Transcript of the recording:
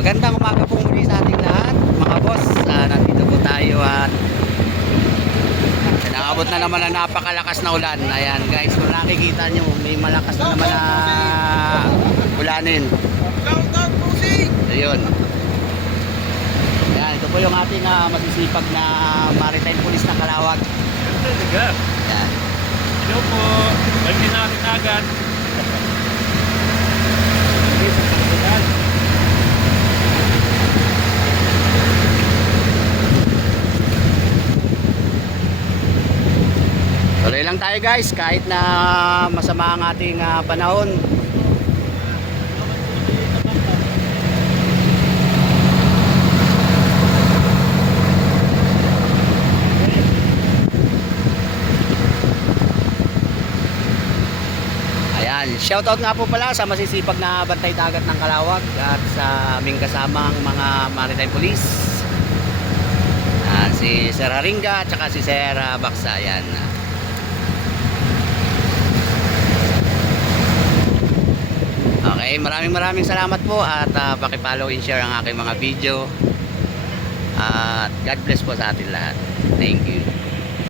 Magandang umaga po muli sa ating lahat, mga boss. Nandito po tayo at nakabot na naman ang napakalakas na ulan. Ayan guys, kung nakikita nyo, may malakas na naman na ulanin. So yun. Ayan, ito po yung ating masisipag na maritime police na Kalawag. Ayan. Hello po, balik natin agad. Tuloy lang tayo guys, kahit na masama ang ating panahon. Ayan, shoutout nga po pala sa masisipag na bantay dagat ng Kalawag at sa aming kasamang mga maritime police. Si Sir Haringa at saka si Sir Baksa. Ayan. Okay, maraming salamat po at paki-follow and share ang aking mga video. At God bless po sa atin lahat. Thank you.